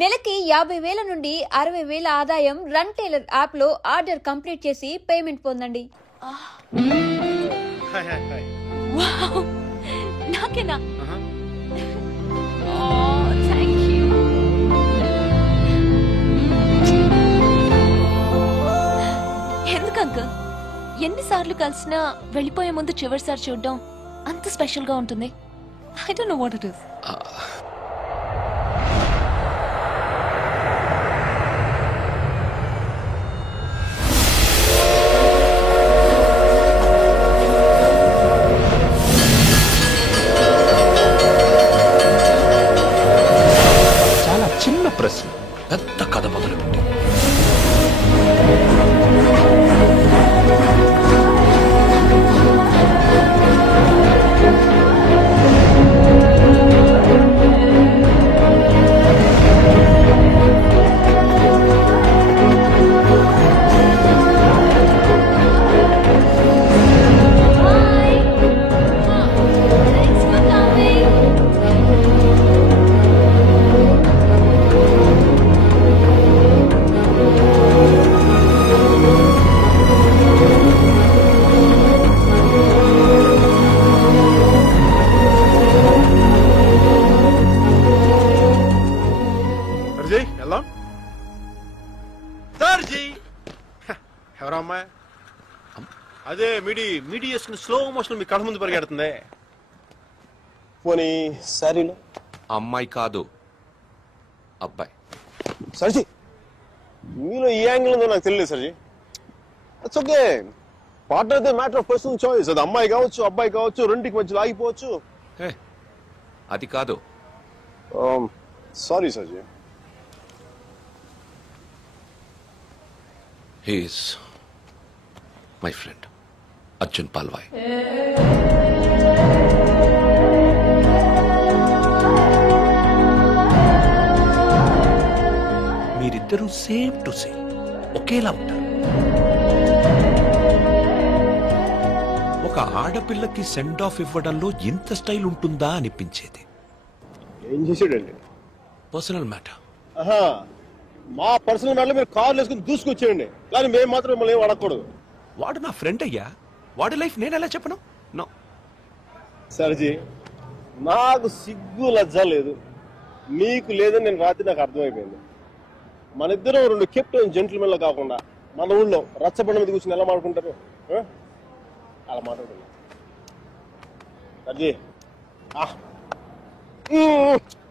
నెలకి 50,000 నుండి 60,000 ఆదాయం రన్ టైలర్ యాప్ లో ఆర్డర్ కంప్లీట్ చేసి పేమెంట్ పొందండి. నాకేనా? ఎందుకు అంకుల్ ఎన్నిసార్లు కలిసినా వెళ్ళిపోయే ముందు చివరిసారి చూడడం అంత స్పెషల్ గా ఉంటుంది. I don't know what it is. చాలా చిన్న ప్రశ్న పెద్ద కథ మొదలుపెట్టి అదే మీడి చేసుకుని స్లో మోషన్ మీ కళ్ళ ముందు పరిగెడుతుంది. పోనీ సారీలో అమ్మాయి కాదు అబ్బాయి. సర్జీ మీలో ఈ యాంగిల్ ఉందో నాకు తెలియదు సర్జీ. It's okay. Partner they matter of personal choice. అది అమ్మాయి కావచ్చు అబ్బాయి కావచ్చు, రెండింటికి మధ్యలో ఆగిపోవచ్చు. అది కాదు. Sorry సర్జీ. He is my friend, Arjun Palwai. మీరిద్దరూ సేమ్ టు సేమ్ ఒకేలా ఉంటారు. ఒక ఆడపిల్లకి సెండ్ ఆఫ్ ఇవ్వడంలో ఇంత స్టైల్ ఉంటుందా అనిపించేది. ఏం చేసాడండి? Personal matter. మా పర్సనల్ మ్యాటర్ మీరు కార్లు వేసుకుని దూసుకొచ్చేయండి, కానీ మేము మాత్రం మిమ్మల్ని ఏం అడగకూడదు. వాడు నా ఫ్రెండ్ అయ్యా, వాడి లైఫ్ నేను ఎలా చెప్పను? నో సర్జీ, నాకు సిగ్గు లజ్జ లేదు, మీకు లేదని నేను రాత్రి నాకు అర్థమైపోయింది. మన ఇద్దరం రెండు కెప్టెన్ జెంట్లమెన్లో కాకుండా మన ఊళ్ళో రచ్చబండ మీద కూర్చొని ఎలా మాట్లాడుకుంటారు అలా మాట్లాడుతున్నా. సర్జీ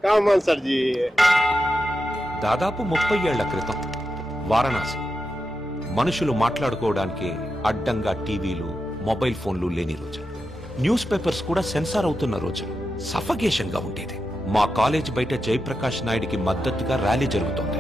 కామన్ సర్జీ. దాదాపు 30 ఏళ్ల క్రితం వారణాసి మనుషులు మాట్లాడుకోవడానికి అడ్డంగా టీవీలు మొబైల్ ఫోన్లు లేని రోజు, న్యూస్ పేపర్స్ కూడా సెన్సార్ అవుతున్న రోజులు. సఫకేషన్ గా ఉండేది. మా కాలేజ్ బయట జయప్రకాష్ నాయుడికి మద్దతుగా ర్యాలీ జరుగుతోంది.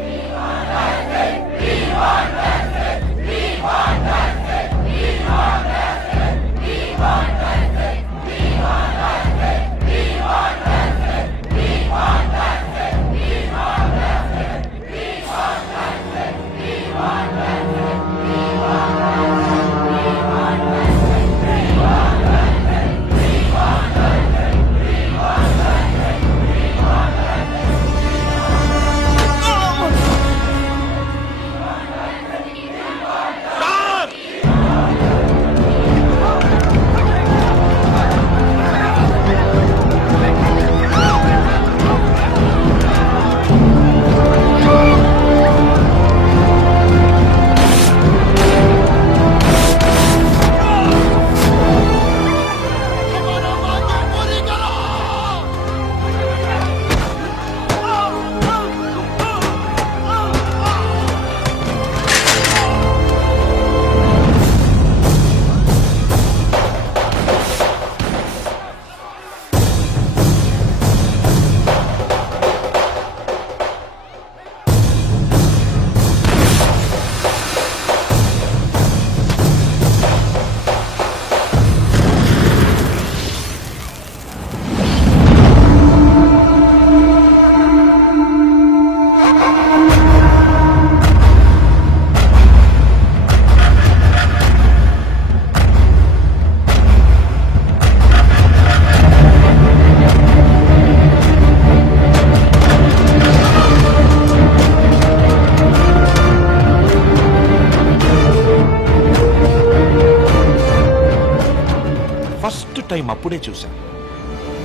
టైం అప్పుడే చూశాను.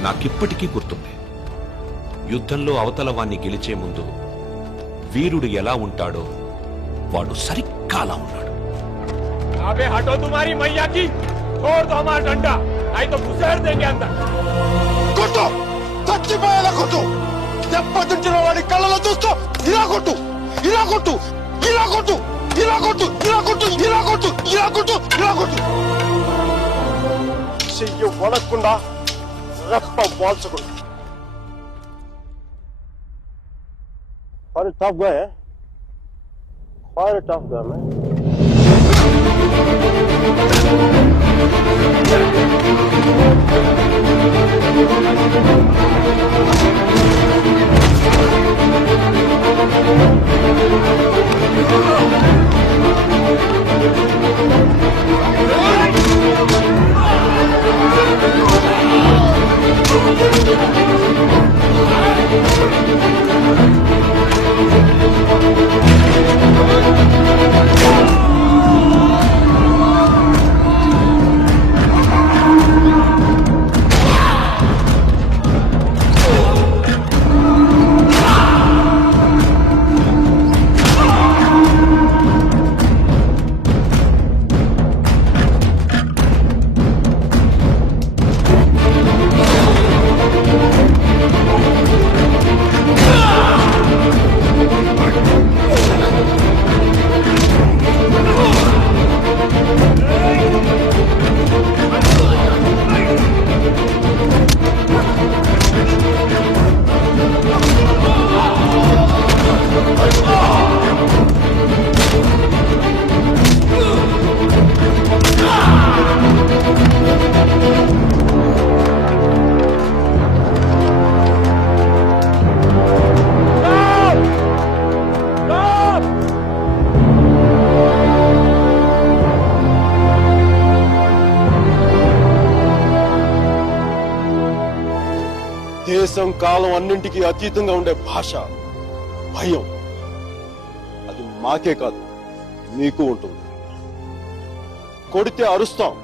నాకిప్పటికీ గుర్తుంది. యుద్ధంలో అవతల వాణ్ణి గెలిచే ముందు వీరుడు ఎలా ఉంటాడో వాడు సరిగ్గా అలా ఉన్నాడు. अबे हटो तुम्हारी मैया की, छोड़ दो हमारा डंडा, नहीं तो घुसेड़ देंगे अंदर. కొట్టు, చచ్చిపోయేలా కొట్టు. దెబ్బతించిన వాడి కళ్ళలో చూస్తూ ఇలా కొట్టు, ఇలా కొట్టు, ఇలా కొట్టు, ఇలా కొట్టు, ఇలా కొట్టు, ఇలా కొట్టు, ఇలా కొట్టు, ఇలా కొట్టు. చెయ్యి వడకుండా రెప్ప వాల్చకుండా. Quite a tough guy, eh? Quite a tough guy, man. దేశం కాలం అన్నింటికీ అతీతంగా ఉండే భాష భయం. అది మాకే కాదు మీకు ఉంటుంది. కొడితే అరుస్తాం,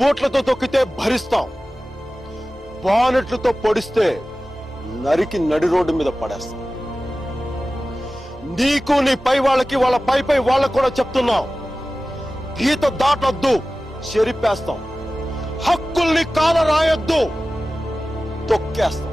బోట్లతో తొక్కితే భరిస్తాం, బానెట్లతో పొడిస్తే నరికి నడి రోడ్డు మీద పడేస్తాం. నీకు నీ పై వాళ్ళకి వాళ్ళ పై వాళ్ళకు కూడా చెప్తున్నాం, గీత దాటొద్దు, చెరిపేస్తాం. హక్కుల్ని కాల రాయొద్దు, తొక్కేస్తాం.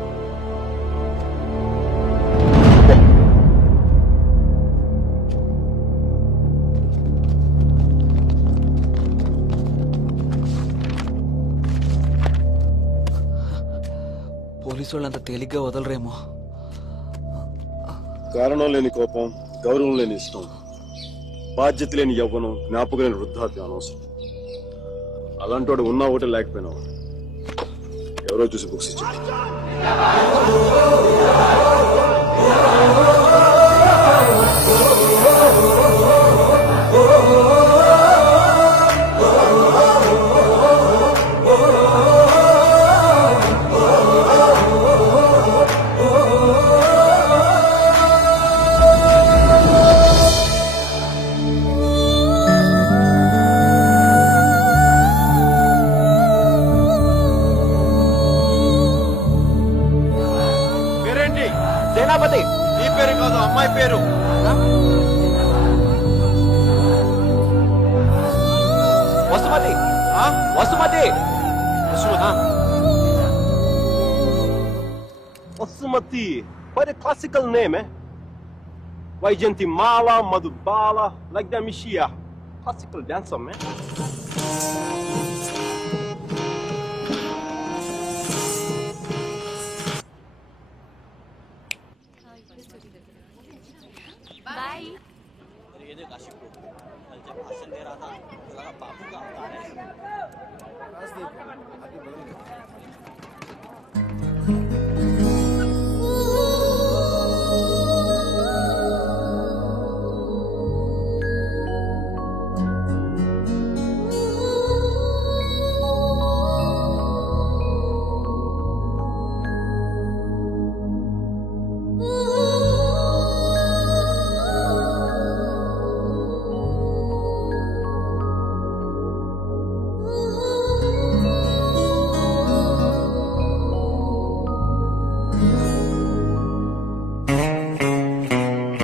పోలీసు వాళ్ళంత తేలిగ్గా వదలరేమో. కారణం లేని కోపం, గౌరవం లేని ఇష్టం, బాధ్యత లేని యవ్వనం, జ్ఞాపకం లేని వృద్ధాప్యం అనవసరం. అలాంటి వాడు ఉన్నా ఒకటి లేకపోయినా ఎవరో చూసి బుక్స్ ఇచ్చాడు. సేనాపతి, నీ పేరు కాదు, అమ్మాయి పేరు. Vasumathi. Vasumathi. Vasumathi, quite a classical name, eh? Vaijantimala, Madhubala, like the Mishia. Classical dancer, man.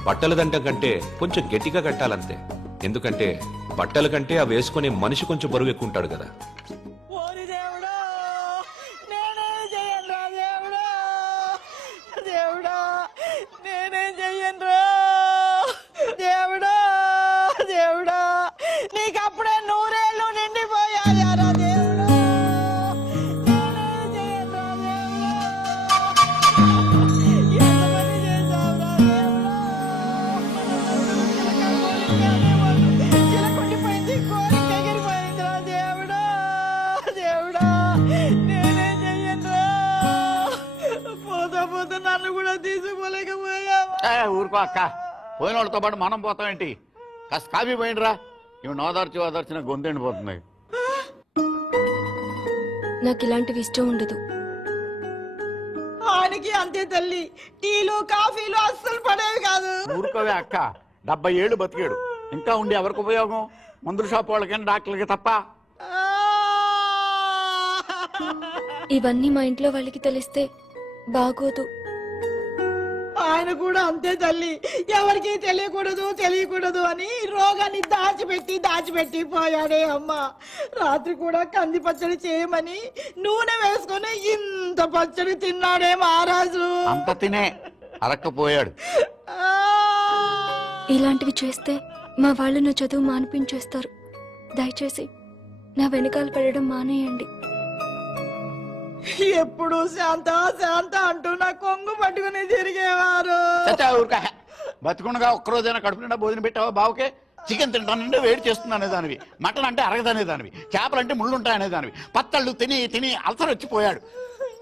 బట్టల దండం కంటే కొంచెం గట్టిగా కట్టాలంతే. ఎందుకంటే బట్టల కంటే అవి వేసుకునే మనిషి కొంచెం బరువు ఎక్కువ ఉంటాడు కదా. ఊరుకో అక్క, పోయిన వాళ్ళతో పాటు మనం పోతామేంటి? కాస్త కాఫీ పోయిండ్రా. ఇవి ఓదార్చిన గొంతెండిపోతుంది. నాకు ఇలాంటివి ఇష్టం ఉండదు. ఆయనకి అంతే తల్లి, టీలు కాఫీలు అస్సలు పడేవి కాదు. ఊరుకోవే అక్క, 70 ఏళ్ళు బతికాడు. ఇంకా ఉండి ఎవరికి ఉపయోగం? మందుల షాప్ వాళ్ళకైనా డాక్టర్లకి తప్ప. ఇవన్నీ మా ఇంట్లో వాళ్ళకి తెలిస్తే బాగోదు. ఆయన కూడా అంతే తల్లి, ఎవరికి తెలియకూడదు అని రోగాన్ని దాచిపెట్టి పోయాడే అమ్మ. రాత్రి కూడా కంది పచ్చడి చేయమని నూనె వేసుకుని ఇంత పచ్చడి తిన్నాడే మహారాజు. అంత తినే అరక్కపోయాడు. ఇలాంటివి చేస్తే మా వాళ్ళు నా చదువు మానిపించేస్తారు. దయచేసి నా వెనకాల పడడం మానేయండి. ఎప్పుడు శాంత అంటూ నా కొంగు పట్టుకుని తిరిగేవారు. బతుకుండగా ఒక్కరోజైనా కడుపు నిండా భోజనం పెట్టావా బావుకే? చికెన్ తింటానంటే వేడి చేస్తున్నానే దానివి, మటన్ అంటే అరగదనే దానివి, చేపలంటే ముళ్ళుంటాయనే దానివి. పత్తళ్ళు తిని అల్సర్ వచ్చిపోయాడు.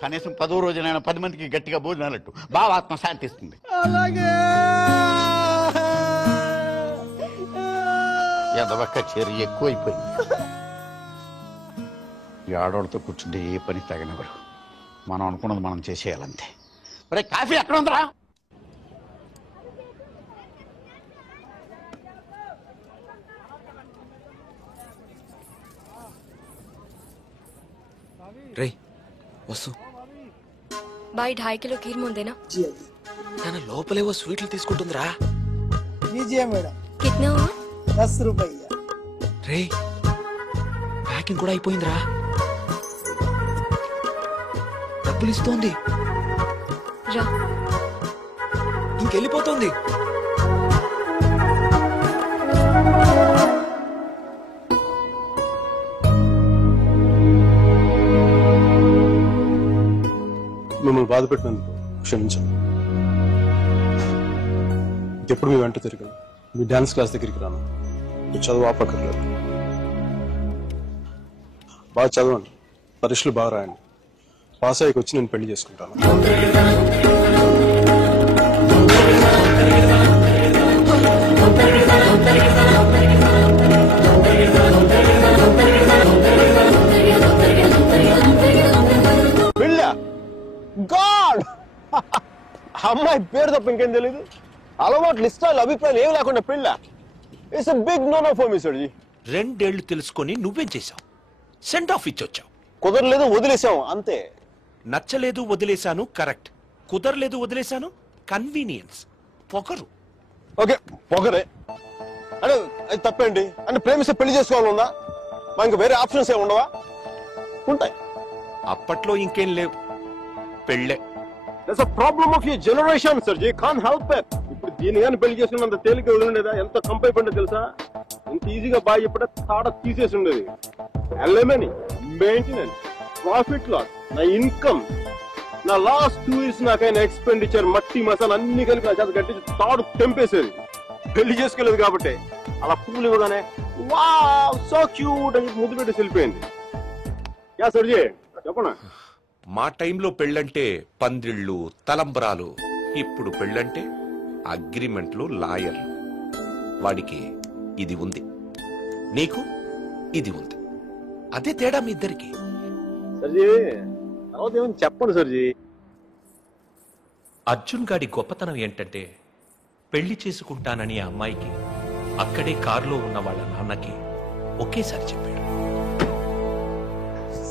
కనీసం 10వ రోజునైనా 10 మందికి గట్టిగా భోజనాలట్టు బావ ఆత్మ శాంతిస్తుంది. అలాగే ఎదవక్క చెరి ఎక్కువైపోయింది. ఈ ఆడవాళ్ళతో కూర్చుంటే ఏ పని తగినవారు. మనం అనుకున్నది మనం చేసేయాలంతే. ఒరే కాఫీ ఎక్కడ ఉందిరా? రే వస్తు బాయ్ 2.5 కిలో కీర్ ముందేనా? నేను లోపలేవో స్వీట్లు తీసుకుంటుందిరా. మేడం కిట్నా 10 రూపాయ. రే ప్యాకింగ్ కూడా అయిపోయిందిరా. డబ్బులు ఇస్తోంది, రా. ఇంకెళ్ళిపోతుంది. మిమ్మల్ని బాధ పెట్టినందుకు క్షమించండి. ఎప్పుడు మీ వెంట తిరిగాను, మీ డాన్స్ క్లాస్ దగ్గరికి రాను. మీ చదువు ఆపక్కర్లేదు. బాగా చదవండి, పరీక్షలు బాగా రాయండి. పాస్ అయ్యకి వచ్చి నేను పెళ్లి చేసుకుంటాను. పెళ్ళ గాడ్, అమ్మాయి పేరు తప్ప ఇంకేం తెలీదు. అలవాట్లు ఇష్టాలు అభిప్రాయాలు ఏమి లేకుండా పెళ్ళ. It's big no no for me sir. 2 ఏళ్లు తెలుసుకొని నువ్వేం చేశావు? సెండ్ ఆఫ్ ఇచ్చొచ్చావు. కుదరలేదు, వదిలేసాం అంతే. నచ్చలేదు, వదిలేశాను కరెక్ట్. కుదరలేదు, వదిలేశాను కన్వీనియన్స్. పొగరు. ఓకే పొగరే అంటే అది తప్పేంటి? అంటే ప్రేమిస్తే పెళ్లి చేసుకోవాలన్నా మా ఇంకా వేరే ఆప్షన్స్ ఏమి ఉండవా? ఉంటాయి. అప్పట్లో ఇంకేం లేవు, పెళ్ళే. That's a problem of your generation sir. You can't help it. ఇప్పుడు దీని కానీ పెళ్లి చేసుకున్నంత తేలిక వదిలిండేదా? ఎంత కంపైపోయిందో తెలుసా? ఇంత ఈజీగా బాగా ఇప్పుడే తాడ తీసేసి ఉండేది. ఎల్ఎంఎని, మెయింటెనెన్స్, ప్రాఫిట్ లాస్, నా ఇన్కమ్, నా లాస్ట్ 2 years నాకైనా ఎక్స్పెండిచర్, మట్టి మసాలా అన్ని కలిపి నా చేత గట్టి తాడు తెంపేసేది. పెళ్లి చేసుకోలేదు కాబట్టి అలా పువ్వులు ఇవ్వగానే వావ్ సో క్యూట్ అని ముద్దు పెట్టి వెళ్ళిపోయింది. యా సర్జీ చెప్పనా? మా టైంలో పెళ్ళంటే పందిళ్ళు, తలంబరాలు. ఇప్పుడు పెళ్ళంటే అగ్రిమెంట్లు, లాయర్లు. వాడికి ఇది ఉంది, నీకు ఇది ఉంది. అదే తేడా మీ ఇద్దరికి. సర్జీ తర్వాత ఏమని చెప్పండి సర్జీ. అర్జున్ గాడి గొప్పతనం ఏంటంటే పెళ్లి చేసుకుంటానని ఆ అమ్మాయికి అక్కడే కారులో ఉన్న వాళ్ళ నాన్నకి ఒకేసారి చెప్పాడు.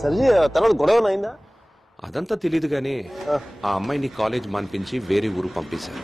సర్జీ తర్వాత గొడవ అయిందా? అదంతా తెలీదు గానీ ఆ అమ్మాయిని కాలేజ్ మాన్పించి వేరే ఊరు పంపేశారు.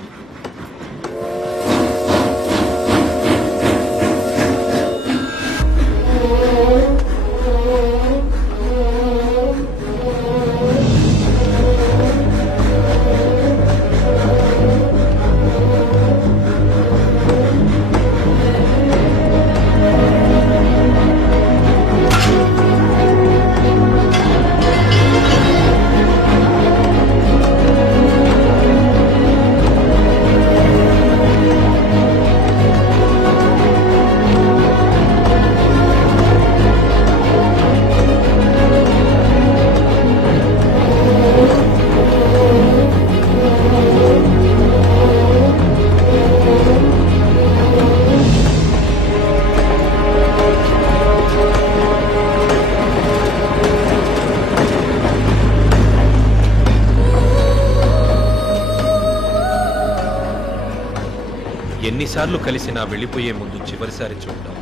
ఎన్నిసార్లు కలిసినా వెళ్ళిపోయే ముందు చివరిసారి చూడటం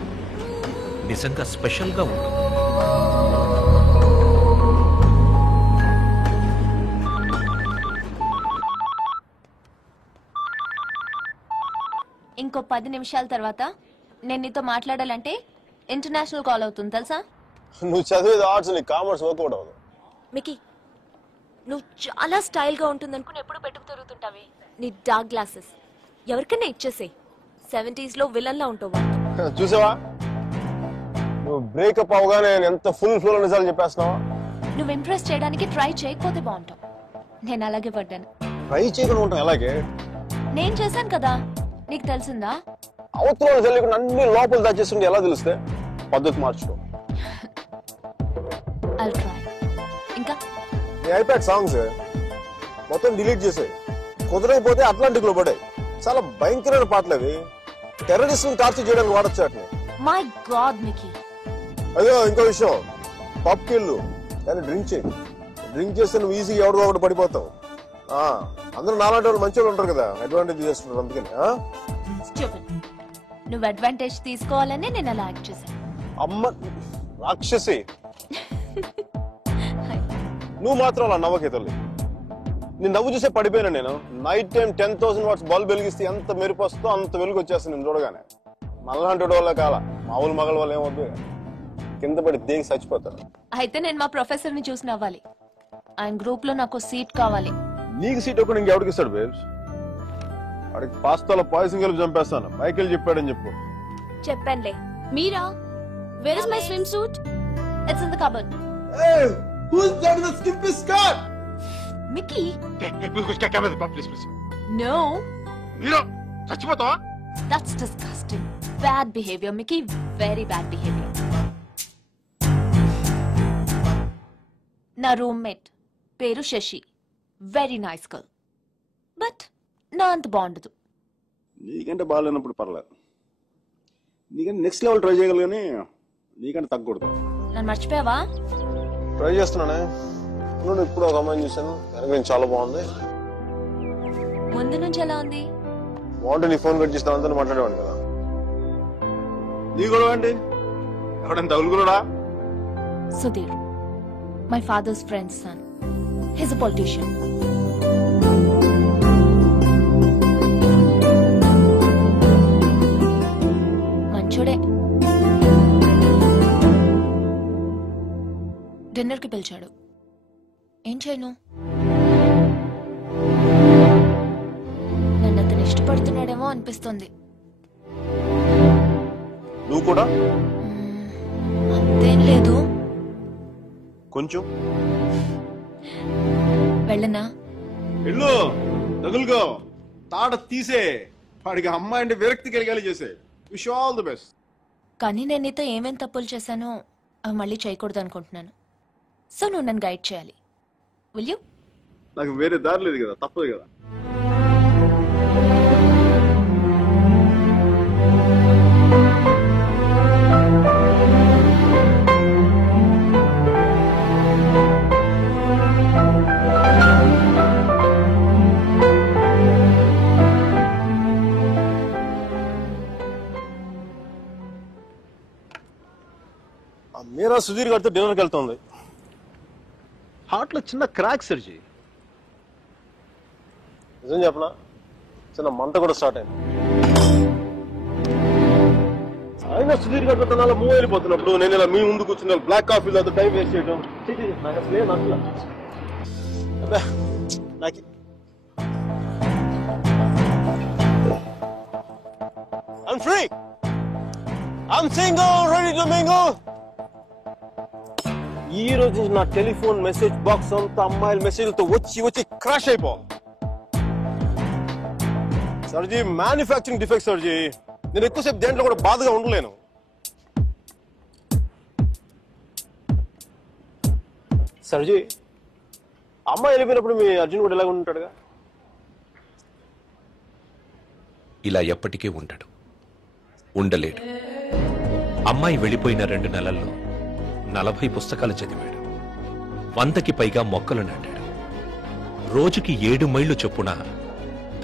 నిజంగా స్పెషల్గా ఉంటుంది. ఇంకో 10 నిమిషాల తర్వాత నేను నీతో మాట్లాడాలంటే ఇంటర్నేషనల్ కాల్ అవుతుంది తెలుసా? నువ్వు చదివేది ఆర్ట్స్, నీ కామర్స్ వర్కౌట్ అవ్వదు. మికీ, నువ్వు చాలా స్టైల్ గా ఉంటుంది అనుకుని ఎప్పుడు పెట్టుకు తిరుగుతుంటావే నీ డార్క్ గ్లాసెస్ ఎవరికైనా ఇచ్చేసే. 70s లో విలన్ లా ఉంటావు. చూసావా, నువ్వు బ్రేకప్ అవగానే ఎంత ఫుల్ ఫ్లో నిజాలు చెప్పేస్తున్నావా? నువ్వు ఇంప్రెస్ చేయడానికి ట్రై చేయకపోతే బాగుంటావు. నేను అలాగే పడ్డాను. ట్రై చేయకుండా ఉంటాం ఎలాగే? నేను చేశాను కదా, నీకు తెలిసిందా? అవతల తెలియకుండా అన్ని లోపల దాచేస్తుంటే ఎలా తెలిస్తే? పద్ధతి మార్చుకో. I'll try. ఇంకా నీ ఐప్యాడ్ సాంగ్స్ మొత్తం డిలీట్ చేసాయి. కుదరైపోతే అట్లాంటిక్ లో పడాయి. చాలా భయంకరమైన పాటలు అవి. టెర్రరిస్ట్ టార్చర్ చేయడానికి వాడచ్చు వాటిని. My God Mickey. అయ్యో ఇంకో విషయం, పబ్కి వెళ్ళు కానీ డ్రింక్ చేయి. డ్రింక్ చేస్తే నువ్వు ఈజీగా ఎవరికో ఒకటి పడిపోతావు. అందరూ నాలాంటి వాళ్ళు మంచి వాళ్ళు ఉంటారు కదా, అడ్వాంటేజ్ చేస్తున్నారు. అందుకని నువ్వు అడ్వాంటేజ్ తీసుకోవాలని నేను అలా యాక్ట్ చేశాను. అమ్మ రాక్షసి, నువ్వు మాత్రం అలా నవ్వకే తల్లి. నీ నవ్వు చూసే పడిపోయినా నేను. నైట్ టైం 10,000 వాట్స్ బల్బ్ వెలిగిస్తే ఎంత మెరుపు వస్తుందో అంత వెలుగు వచ్చేస్తుంది నేను చూడగానే. మళ్ళాంటి వాళ్ళ కాల మామూలు మగల వాళ్ళు ఏమవుతుంది, కింద పడి దేనికి చచ్చిపోతారు. అయితే నేను మా ప్రొఫెసర్ ని చూసి నవ్వాలి. ఆయన గ్రూప్ లో నాకు సీట్ కావాలి. నీకు సీట్ ఒకటి ఇంకెవడికి ఇస్తాడు బేబ్స్? వాడికి పాస్తాలో పాయసం కలిపి చంపేస్తాను. మైకేల్ చెప్పాడని చెప్పు. చెప్పండి. మీరా? Where is my swim suit? It's in the cupboard. Hey, who's that in the skimpy skirt? Mickey. Please. No. మీరు చచ్చిపోతావా? That's disgusting. Bad behavior, Mickey. Very bad behavior. నా రూమ్మేట్ పేరు Sashi. Very nice girl. But నా అంత బాగుండదు. నీకంటే బాగాలేనప్పుడు పర్లేదు. నీకంటే నెక్స్ట్ లెవెల్ ట్రై చేయగలరు కానీ నీకంటే తగ్గకూడదు. నన్ను మర్చిపోయావా? ట్రై చేస్తున్నానే. నువ్వు ఇప్పుడు ఒక అమ్మాయిని చూసాను, నేను చాలా బాగుంది. ముందు నుంచి ఎలా ఉంది? బాగుంటే నీ ఫోన్ కట్ చేసిన అంతా మాట్లాడేవాడు కదా. నీ కూడా ఏంటి? ఎవడంత తగులుకున్నాడా? Sudheer, my father's friend's son. He's a politician. మంచోడే. డిన్నర్ కి పిలిచాడు. ఏం చేయను? నన్ను అతను ఇష్టపడుతున్నాడేమో అనిపిస్తుంది. నువ్వు కూడా? అంతేం లేదు. కొంచెం వెళ్ళనా? వెళ్ళు, తగులుకో, తాట తీసే. వాడికి అమ్మాయి అంటే విరక్తి కలిగేలా చేసే. Wish all the best. కానీ నేను నీతో ఏమేం తప్పులు చేశానో అవి మళ్ళీ చేయకూడదు అనుకుంటున్నాను. సో నువ్వు నన్ను గైడ్ చేయాలి. Will you? నాకు వేరే దారి లేదు కదా, తప్పదు కదా. మీరా సుధీర్ గారితో డిన్నర్కి వెళ్తుంది. హార్ట్ లో చిన్న క్రాక్ సర్జీ. నిజం చెప్పనా, చిన్న మంట కూడా స్టార్ట్ అయింది. అయినా సుధీర్ గారితో తన మూవ్ వెళ్ళిపోతున్నప్పుడు నేను ఇలా మీ ముందు కూర్చున్నా బ్లాక్ కాఫీ తో టైం వేస్ట్ చేయడం నాకు అసలు ఏం నచ్చలా. నాకు I'm free. I'm single, ready to mingle. ఈ రోజు నా టెలిఫోన్ మెసేజ్ బాక్స్ అంతా అమ్మాయిల మెసేజ్లతో వచ్చి వచ్చి క్రాష్ అయిపో. సర్జీ మ్యానుఫ్యాక్చరింగ్ డిఫెక్ట్ సర్జీ. నేను ఎక్కువసేపు దేంట్లో కూడా బాధగా ఉండలేను. సర్జీ, అమ్మాయి వెళ్ళిపోయినప్పుడు మీ అర్జున్ కూడా ఎలాగ ఉంటాడుగా? ఇలా ఎప్పటికీ ఉండడు, ఉండలేడు. అమ్మాయి వెళ్ళిపోయిన 2 నెలల్లో 40 పుస్తకాలు చదివాడు. 100కి పైగా మొక్కలు నాటాడు. రోజుకి 7 మైళ్ళు చొప్పున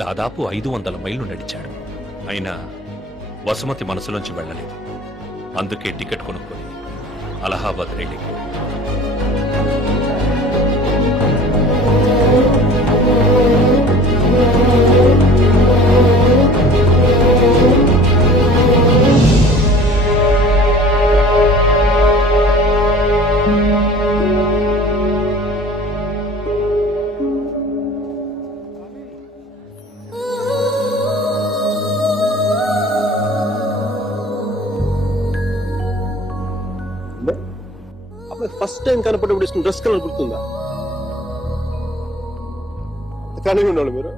దాదాపు 500 మైళ్ళు నడిచాడు. అయినా వసుమతి మనసులోంచి వెళ్ళలేదు. అందుకే టికెట్ కొనుక్కొని అలహాబాద్ రైలుకి ఫస్ట్ టైం కనపడేప్పుడు ఇష్టం డ్రెస్ కలర్ గుర్తుందా? కానీ ఉండాలి మీరు